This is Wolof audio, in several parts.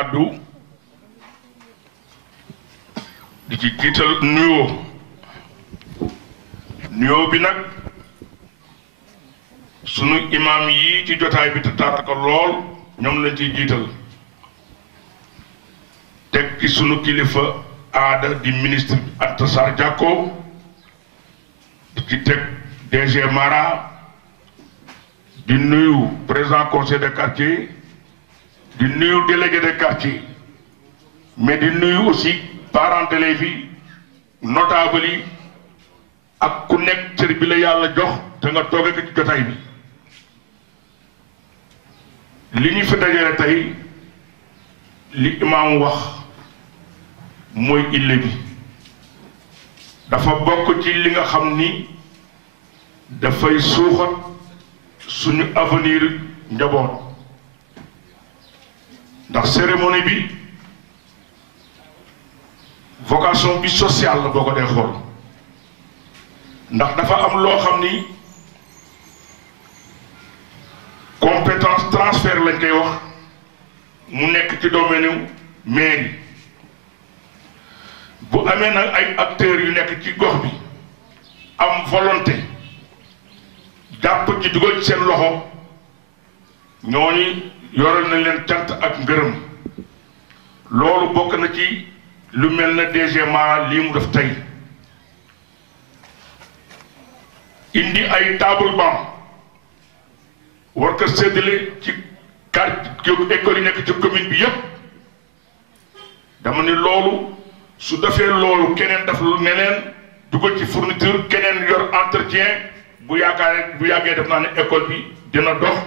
kàddu di ci jiital nuyoo bi nag sunu imam yi ci jotaay bi te taata ko lool ñoom lañ ciy jiital teg ci sunu kilifa aada di ministre Anta Sarr Diacko di ci teg DG Mara di nuyu président conseil de quartier di nuyu délégué de quartier mais di nuyu aussi parents d'élèves yi notable yi ak ku nekk cër bi la yàlla jox te nga toogee ko ci jotaay bi li ñu fi dajale tey li imaam wax mooy ille bi dafa bokk ci li nga xam ni dafay suuxat suñu avenir njaboot ndax cérémonie bi vocation bi sociale la boo ko dee xool ndax dafa am loo xam ni compétence transfert lañ koy wax mu nekk ci domaine mairie bu amee nag ay acteurs yu nekk ci gox bi am volonté jàpp ci dugal ci seen loxo ñooñu yoral nañ leen cant ak ngërëm loolu bokk na ci lu mel na DG Mara lii mu def tey indi ay table banc war ko séddale ci quartier école yi nekk ci commune bi yépp dama ni loolu su defee loolu keneen def lu neneen dugal ci fourniture keneen yor entretien bu yàggee def naa ne école bi dina dox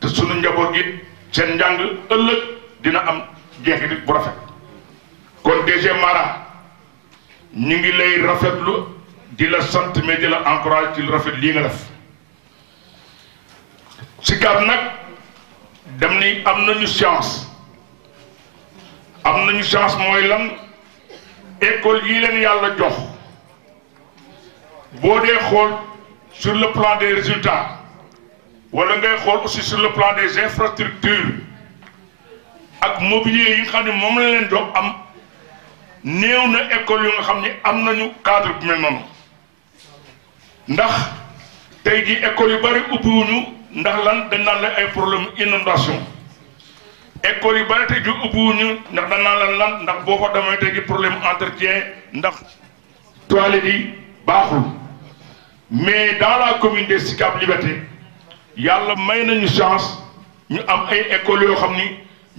te sunu njaboot gi seen njàng ëllëg dina am jeexit bu rafet kon DG Mara ñu ngi lay rafetlu di la sant mais di la encourage ci lu rafet lii nga def Sicap nag dem ni am nañu chance mooy lan école yi leen yàlla jox boo dee xool sur le plan des résultats wala ngay xool aussi sur le plan des infrastructures ak mobilier yi nga xam ne moom la leen jox am néew na école yu nga xam ne am nañu cadre bu mel noonu ndax tey jii école yu bari ubbiwuñu ndax lan dañ naan la ay problème inondation école yu bari tey jii ubbiwuñu ndax dañ naan la lan ndax boo fa demee tey jii problème entretien ndax toilettes yi baaxul mais dans la commune de Sicap Liberté yàlla may nañu chance ñu am ay écoles yoo xam ni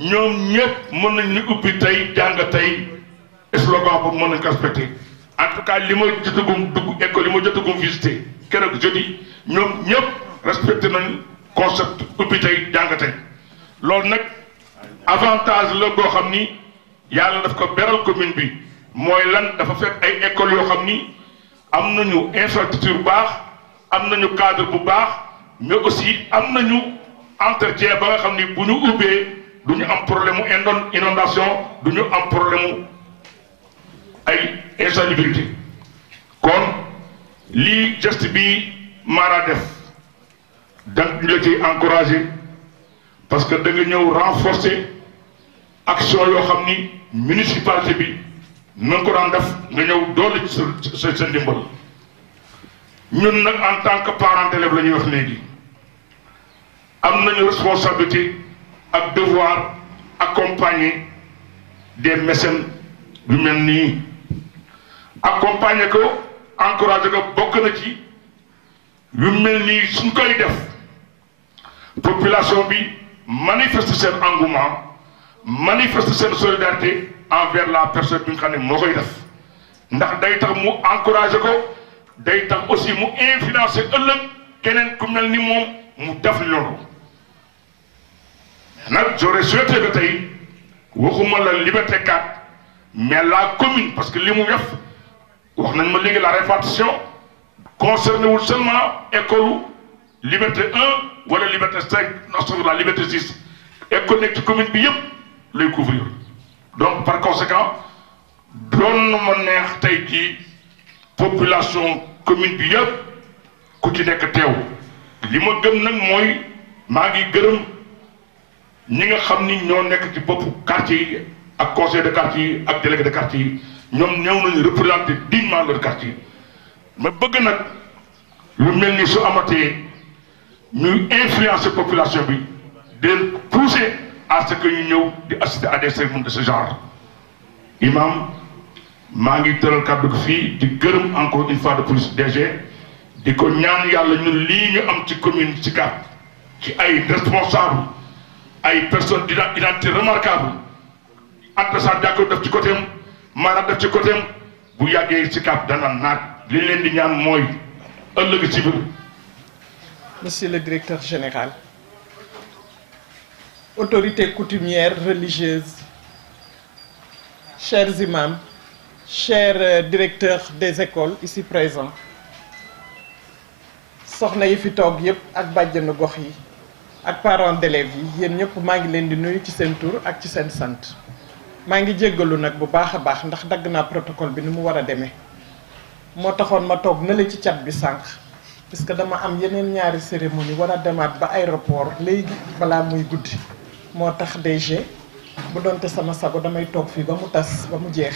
ñoom ñëpp mën nañ ñu ubbi tey jàng tey slogan boobu mën nañ ko respecté en tout cas li ma jotagum dugg école yi ma jotagum visité keroog jeudi ñoom ñëpp respecté nañ concept ubbi tey jàng tey loolu nag avantage la boo xam ni yàlla daf ko beral commune bi mooy lan dafa fekk ay écoles yoo xam ni am nañu infrastructure bu baax am nañu cadre bu baax mais aussi am nañu entretien ba nga xam ni bu ñu ubbee du ñu am problème mu inondation du ñu am problème mu ay insalubrité kon lii geste bi Mara def donc ñu la ciy encouragé parce que da nga ñëw renforcer action yoo xam ni municipalité bi na ko daan def nga ñëw doole ci sa ndimbal ñun nag en tant que parent d'élève la ñuy wax léegi am nañu responsabilité ak devoir accompagner des mécènes yu mel nii accompagner ko encourager ko bokk na ci yu mel nii suñ koy def population bi manifeste seen engouement manifeste seen solidarité envers la personne bi nga xam ne moo koy def ndax day tax mu encourager ko day tax aussi mu influencer ëllëg keneen ku mel ni moom mu def loolu nag j'aurais souhaité que tey waxuma la Liberté 4 mais la commune parce que li mu def wax nañ ma léegi la répartition concerné wul seulement école Liberté 1 wala Liberté 5 non la Liberté 6 école nekk ci commune bi yëpp lay couvrir donc par conséquent doon na ma neex tey ci population commune bi yëpp ku ci nekk teew li ma gëm nag mooy maa ngi gërëm ñi nga xam ni ñoo nekk ci boppu quartier yi ak conseil de quartier yi ak délégué de quartier yi ñoom ñëw nañu représenter dignement leur quartier ma bëgg nag lu mel ni su amatee ñuy influencer population bi de pousser à ce que ñu ñëw di assister à des cérémonies de ce genre imam maa ngi tëral kàddu gi fii di gërëm encore une fois de plus DG di ko ñaan yàlla ñun lii ñu am ci commune Sicap ci ay responsable ay personnes d'identité remarquable Anta Sarr Diack def ci côté am maanaam def ci côté am bu yàggee Sicap dana naat li leen di ñaan mooy ëllëg ci biir. Monsieur le directeur général, autorités coutumières religieuses, chers imams, chers directeurs des écoles ici présents, soxna yi fi toog yëpp ak bàjjenu gox yi ak parents d'élèves yi yéen ñëpp maa ngi leen di nuyu ci seen tur ak ci seen sant maa ngi jéggalu nag bu baax a baax ndax dagg naa protocole bi ni mu war a demee moo taxoon ma toog na la ci cat bi sànq parce que dama am yeneen ñaari cérémonie war a demaat ba aéroport léegi balaa muy guddi moo tax DG bu doonte sama sago damay toog fii ba mu tas ba mu jeex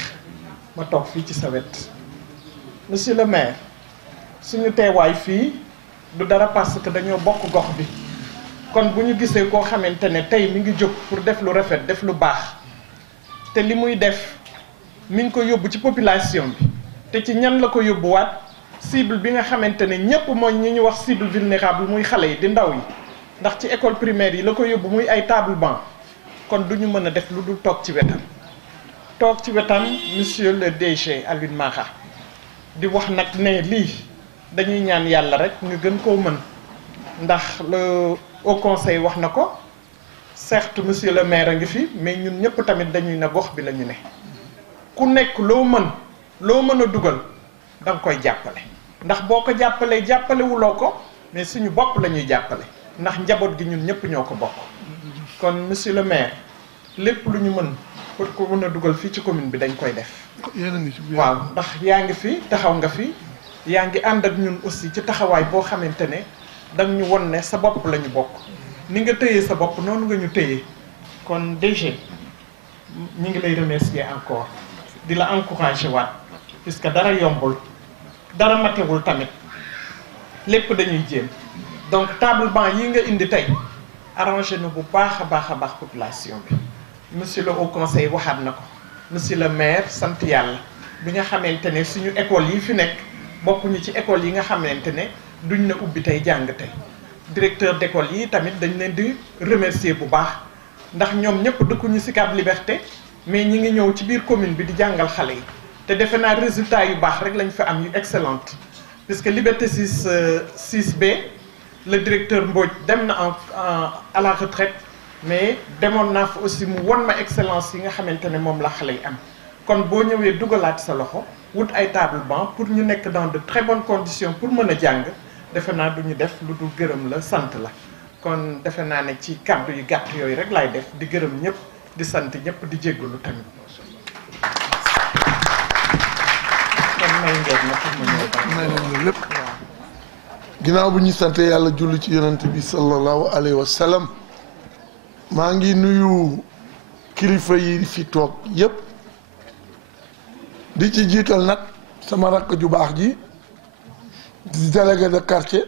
ma toog fii ci sa wet monsieur le maire suñu teewaay fii du dara parce que dañoo bokk gox bi kon bu ñu gisee koo xamante ne tey mi ngi jóg pour def lu rafet def lu baax te li muy def mi ngi ko yóbbu ci population bi te ci ñan la ko yóbbuwaat cible bi nga xamante ne ñépp mooy ñi ñu wax cible vulnérable muy xale yi di ndaw yi ndax ci école primaire yi la ko yóbbu muy ay table banc kon du ñu mën a def lu dul toog ci wetam monsieur le DG Alioune Mara di wax nag ne lii dañuy ñaan yàlla rek nga gën koo mën ndax le Haut Conseil wax na ko certes monsieur le maire a ngi fi mais ñun ñëpp tamit dañuy ne gox bi la ñu ne ku nekk loo mën a dugal da nga koy jàppale ndax boo ko jàppalee jàppalewuloo ko mais suñu bopp la ñuy jàppale ndax njaboot gi ñun ñëpp ñoo ko bokk kon monsieur le maire lépp lu ñu mën pour ko mën a dugal fii ci commune bi dañ koy def waaw ndax yaa ngi fi taxaw nga fi yaa ngi ànd ak ñun aussi ci taxawaay boo xamante ne danga ñu won ne sa bopp la ñu bokk ni nga téyee sa bopp noonu nga ñu téyee kon DG ñu ngi lay remercier encore di la encourager waat puisque dara yombul dara matewul tamit lépp dañuy jéem donc table banc yi nga indi tey arrangé na bu baax a baax population bi monsieur le Haut Conseil waxaat na ko monsieur le maire sant yàlla bi nga xamante ne suñu école yi fi nekk bokkuñu ci école yi nga xamante ne duñ na ubbi tey jàng tey directeur d'école yi tamit dañ leen di remercier bu baax ndax ñoom ñëpp dëkkuñu Sicap Liberté mais ñi ngi ñëw ci biir commune bi di jàngal xale yi te defe naa résultat yu baax rek lañ fa am yu excellente puisque Liberté 6B le directeur Mbodj dem na à la retraite mais demoon naa fa aussi mu won ma excellence yi nga xamante ne moom la xale yi am kon boo ñëwee dugalaat sa loxo wut ay table banc pour ñu nekk dans de très bonnes conditions pour mën a jàng defe naa du ñu def lu dul gërëm la sant la kon defe naa ne ci kàddu yu gàtt yooyu rek laay def di gërëm ñëpp di sant ñëpp di jéggalu tamit kon may ngeen na pour ma ñëw lépp ginnaaw bu ñu sant yàlla julli ci yonent bi sallallahu alayhi wa sallam maa ngi nuyu kilifa yi fi toog yépp di ci jiital nag sama rakk ju baax ji di délégué de quartier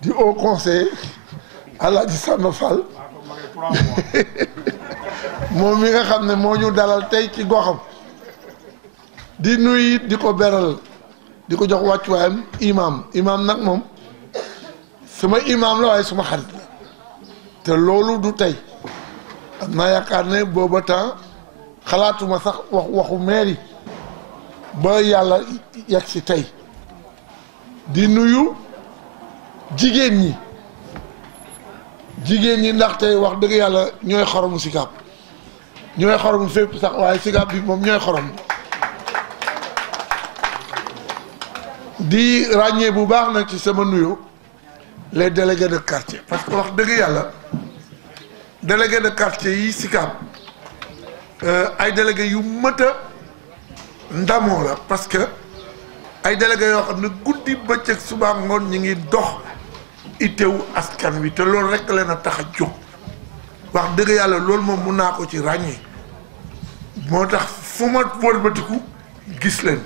di Haut Conseil Alaaji Samba Fall moom mi nga xam ne moo ñu dalal tey ci goxam di nuyu di ko beral di ko jox wàccuwaayam imam nag moom sama imam la waaye suma xarit la te loolu du tey am naa yaakaar ne booba temps xalaatuma sax waxu mairie ba yàlla yegg si tey di nuyu jigéen ñi ndax tey wax dëgg yàlla ñooy xoromu Sicap ñooy xoromu fépp sax waaye Sicap bi moom ñooy xorom di ràññee bu baax nag ci sama nuyu les délégués de quartier parce que wax dëgg yàlla délégués de quartier yi Sicap ay délégués yu mët a ndamoo la parce que ay délégués yoo xam ne guddi bëccëg suba ngoon ñi ngi dox itteewu askan wi te loolu rekk leen a tax a jóg wax dëgg yàlla loolu moom mun naa ko ci ràññee moo tax fu ma wëlbatiku gis leen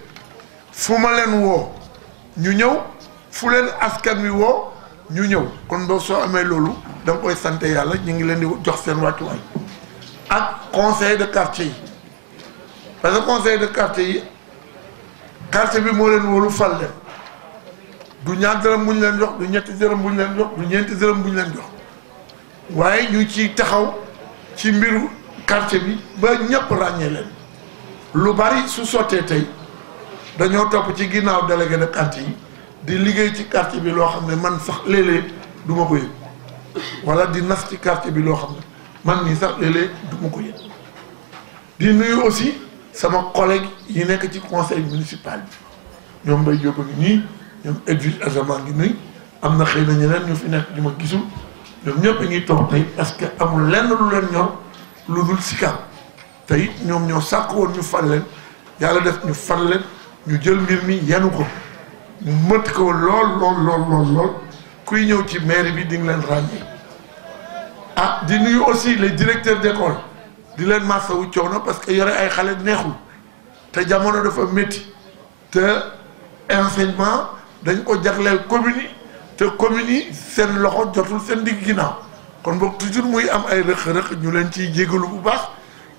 fu ma leen woo ñu ñëw fu leen askan wi woo ñu ñëw kon boo soo amee loolu da nga koy sant yàlla ñu ngi leen di jox seen wàccuwaay ak conseil de quartier yi parce que conseil de quartier yi quartier bi moo leen wóolu fal leen du ñaar dërëm bu ñu leen jox du ñetti dërëm bu ñu leen jox du ñeenti dërëm bu ñu leen jox waaye ñu ciy taxaw ci mbiru quartier bi ba ñëpp ràññee leen lu bari su sottee tey dañoo topp ci ginnaaw délégué de quartier yi di liggéey ci quartier bi loo xam ne man sax léeg-léeg du ma ko yëg wala di nas ci quartier bi loo xam ne man nii sax léeg-léeg du ma ko yëg di nuyu aussi sama collègue yi nekk ci conseil municipal bi ñoom Mbaye Diop a ngi nii ñoom Edwige Azama ngi nuyu am na xëy na ñeneen ñu fi nekk ñu ma gisul ñoom ñëpp a ngi toog tey parce que amul lenn lu leen ñor lu dul Sicap te it ñoom ñoo sàkk woon ñu fal leen yàlla def ñu fal leen ñu jël mbir mi yenu ko mu mët ko lool kuy ñëw ci mairie bi di nga leen ràññee ah di nuyu aussi les directeurs d'école di leen masawu coono parce que yore ay xale neexul te jamono dafa métti te enseignement dañ ko jagleel communes yi te communes yi seen loxo jotul seen digg ginnaaw kon boog toujours muy am ay rëq-rëq ñu leen ciy jégalu bu baax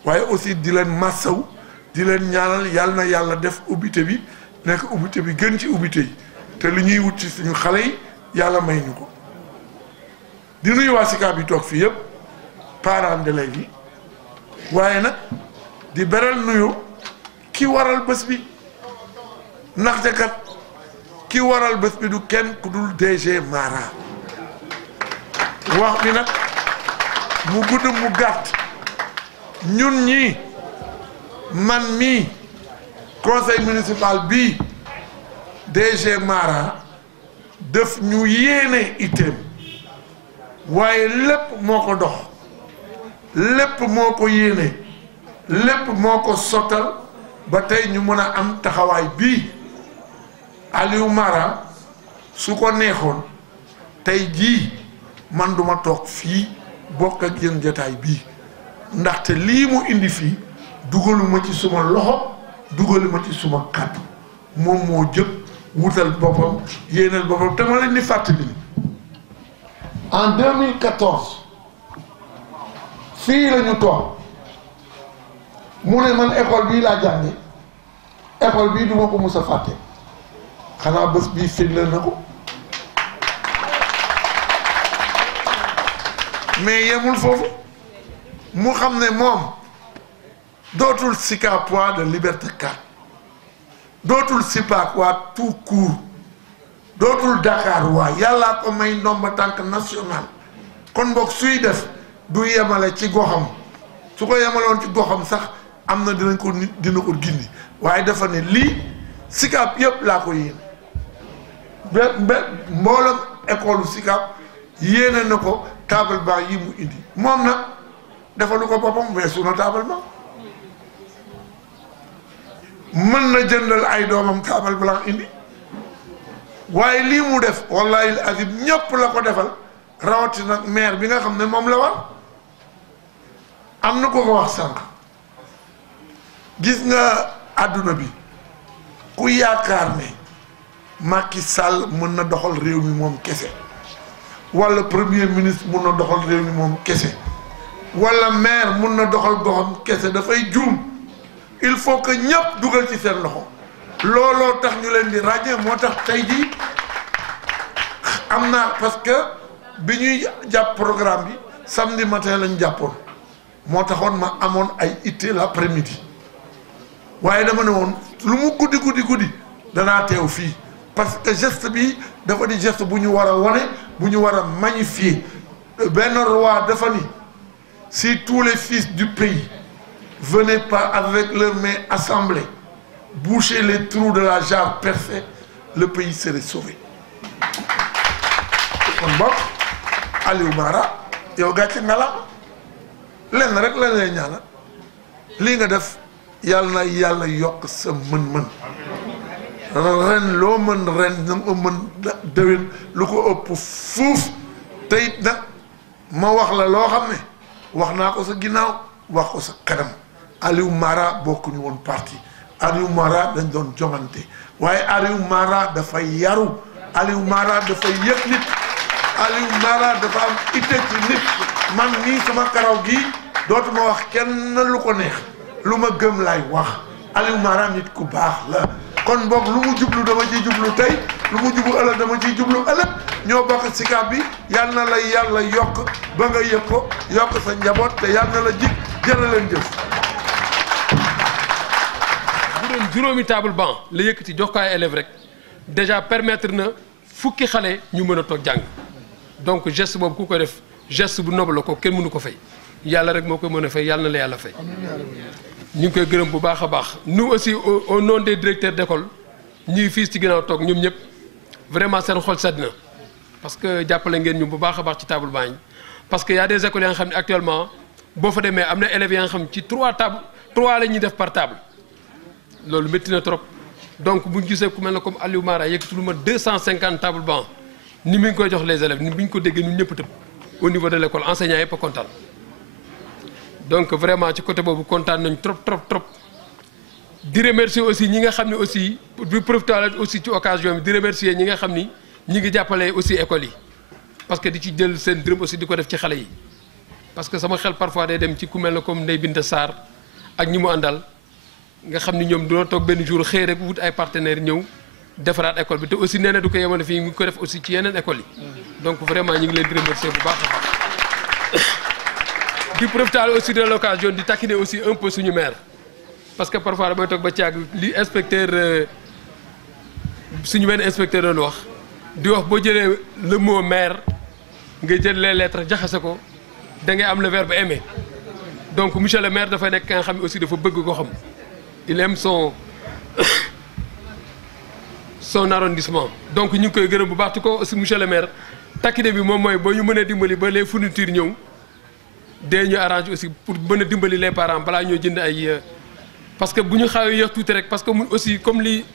waaye aussi di leen masawu di leen ñaanal yàlla na yàlla def ubbite bi nekk ubbite bi gën ci ubbite yi te li ñuy wut ci suñu xale yi yàlla may ñu ko di nuyu waa Sicap bi toog fii yëpp parents d'élèves yi waaye nag di beral nuyu ki waral bés bi ndaxte kat ki waral bés bi du kenn ku dul DG Mara wax bi nag mu gudd mu gàtt ñun ñii man mii conseil municipal bii DG Mara def ñu yéene itam waaye lépp moo ko dox lépp moo ko yéene lépp moo ko sottal ba tey ñu mën a am taxawaay bii Aliou Mara su ko neexoon tey jii man duma toog fii bokk ak yéen jotaay bii ndaxte lii mu indi fii dugaluma ci suma loxo dugaluma ci suma kàddu moom moo jëpp wutal boppam yéenal boppam te ma leen di fàttali en 2014 fii la ñu toog mu ne man école bii laa jànge école bii duma ko mus a fàtte xanaa bés bii firndeel na ko mais yemul foofu mu xam ne moom dootul Sicapois de Liberté 4 dootul Sicapois tout court dootul Dakar waa yàllaa ko may ndomba tànk national kon boog suy def du yemale ci goxam su ko yemaloon ci goxam sax am na dina ko gindi waaye dafa ne lii Sicap yëpp laa ko yéene mboolam école Sicap yéene na ko table banc yi mu indi moom nag defalu ko boppam weesu na table banc mën na jëndal ay doomam table blanc indi waaye lii mu def wallahi azim ñëpp la ko defal rawatina maire bi nga xam ne moom la war am na ko ko wax sànq gis nga àdduna bi ku yaakaar ne Macky Sall mën na doxal réew mi moom kese wala premier ministre mën na doxal réew mi moom kese wala maire mën na doxal goxam kese dafay juum il faut que ñëpp dugal ci seen loxo looloo tax ñu leen di ràññee moo tax tey jii am naa parce que bi ñuy jàpp programme bi samedi matin lañ jàppoon moo taxoon ma amoon ay itte l'après-midi waaye dama ne woon lu mu guddi danaa teew fii parce que geste bi dafa di geste bu ñu war a wane bu ñu war a magnifier benn roi dafa ni si tous les fils du pays venaient pas avec leurs mains assemblées boucher les trous de la jarre percée le pays serait sauvé kon bopp Aliou Mara yow gàcce nga la lenn rek la lay ñaanal lii nga def yàlla na yàlla yokk sa mën-mën ren loo mën ren na nga mën déwén lu ko ëpp fuuf te it nag ma wax la loo xam ne wax naa ko sa ginnaaw wax ko sa kanam Aliou Mara bokkuñu woon parti Aliou Mara dañ doon jongante waaye Aliou Mara dafay yaru Aliou Mara dafay yëg nit Aliou Mara dafa am itte ci nit man nii sama karaw gi dootuma wax kenn lu ko neex lu ma gëm lay wax Aliou Mara nit ku baax la kon boog lu mu jublu dama ciy jublu tey lu mu jublu ëllëg dama ciy jublu ëllëg ñoo bokk Sicap bi yal na la yàlla yokk ba nga yëg ko yokk sa njaboot te yal na la jig jërë leen jëf. bu doon juróomi table banc la yëkkati jox ko ay élèves rek déjà permettre na fukki xale ñu mën a toog jàng donc geste boobu ku ko def geste bu noble la ko kenn mënu ko fay yàlla rek moo koy mën a fay yàlla na la yàlla fay. ñu ngi koy gërëm bu baax a baax nous aussi au nom des directeurs d'école ñuy fii ci ginnaaw toog ñoom ñëpp vraiment seen xol sedd na parce que jàppale ngeen ñu bu baax a baax ci table banc yi parce que y a des écoles ya nga xam ne actuellement boo fa demee am na élèves ya nga xam ci 3 la ñuy def par table loolu métti na trop donc bu ñu gisee ku mel ne comme Aliou Mara yëkkati lu ma 250 table banc ni mi ngi koy jox les élèves ni bi ñu ko déggee ñun ñëpp tëb au niveau de l'école enseignants yëpp a kontaan. donc vraiment ci côté boobu kontaan nañ trop di remercier aussi ñi nga xam ne aussi di profité aussi ci occasion bi di remercier ñi nga xam ni ñi ngi jàppale aussi écoles yi parce que di ci jël seen dërëm aussi di ko def ci xale yi parce que sama xel parfois day dem ci ku mel ne comme Ndeye Binta Sarr ak ñi mu àndal nga xam ni ñoom doo toog benn jour xëy rek wut ay partenaires ñëw defaraat école bi te aussi nee na du ko yemale fii mu ko def aussi ci yeneen écoles yi donc vraiment ñu ngi leen di remercier bu baax a baax. di profiter aussi de l'occasion di taquiner aussi un peu suñu maire parce que parfois damay toog ba caag li inspecteur suñu benn inspecteur doon wax di wax boo jëlee le mot maire nga jël les lettres jaxase ko da ngay am le verbe aimer donc monsieur le maire dafay nekk nga xam ne aussi dafa bëgg ko xam il aime son arrondissement donc ñu ngi koy gërëm bu baax tu ko aussi monsieur le maire taquiner bi moom mooy boo ñu mënee dimbali ba les fournitures ñëw dee ñu arrange aussi pour mën a dimbali les parents balaa ñoo jënd ay parce que bu ñu xawee yéex tuuti rek parce que mun aussi comme li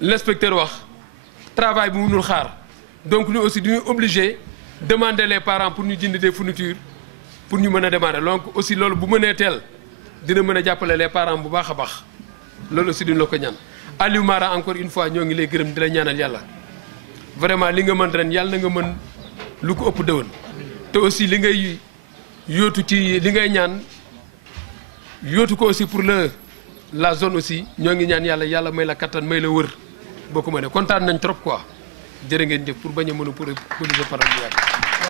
l'inspecteur wax travail bi mënul xaar donc ñu aussi duñu obligé demander les parents pour ñu jënd des fournitures pour ñu mën a démarrer donc aussi loolu bu mënee teel dina mën a jàppale les parents bu baax a baax loolu aussi duñu la ko ñaan Aliou Mara encore une fois ñoo ngi lay gërëm di la ñaanal yàlla vraiment li nga mën ren yàlla na nga mën lu ko ëpp déwén te aussi li ngay yóotu ci li ngay ñaan yóotu ko aussi pour la zone aussi ñoo ngi ñaan yàlla may la kattan may la wër boo ko mënee kontaan nañ trop quoi jërë ngeen jëf pour bañ a mën a pour poliser parole bi yàgg